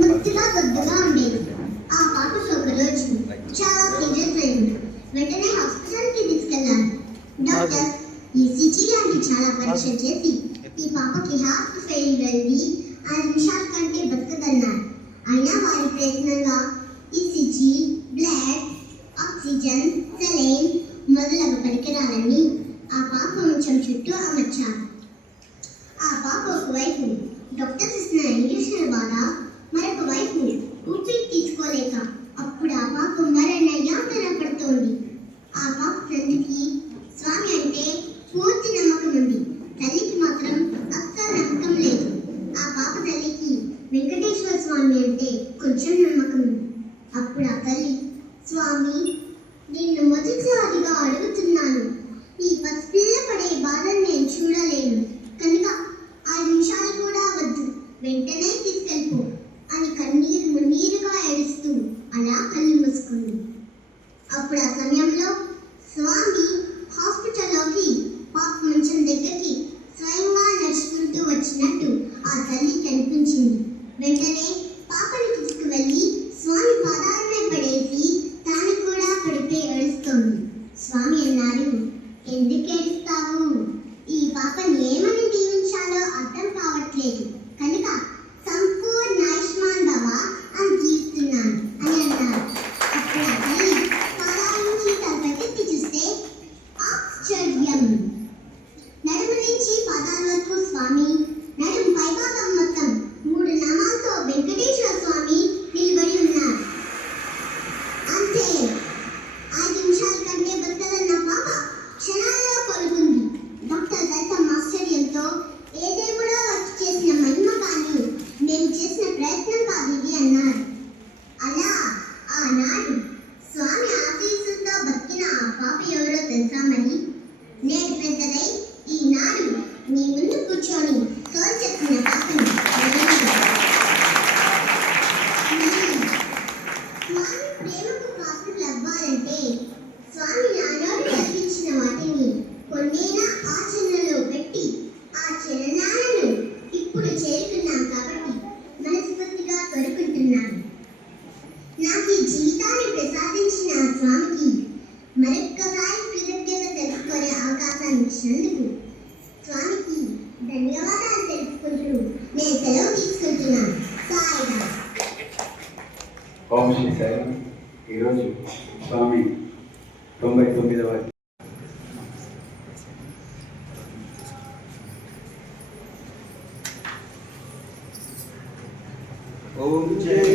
ముద్దుగా బుద్ధిగా ఉండేది. ఆ పాప సోకలు వచ్చింది చాలా సీరియస్ అయింది వెంటనే హాస్పిటల్కి తీసుకెళ్ళాను డాక్టర్ ఈ సిటీ లాంటి చాలా పరీక్ష చేసి ఈ పాపకి హార్ట్ ఫెయిల్ వెళ్ళి ఆ నిమిషాల కంటే బతకదన్నారు. అయినా వారి ప్రయత్నంగా स्वामी నడుము నుంచి పాదాల వరకు స్వామి ఇచ్చినందుకు స్వామికి ధన్యవాదాలు తెలుపుకుంటూ నేను సెలవు తీసుకుంటున్నాను. ఓం శ్రీ సాయి ఈరోజు స్వామి తొంభై తొమ్మిదవ ఓం జయ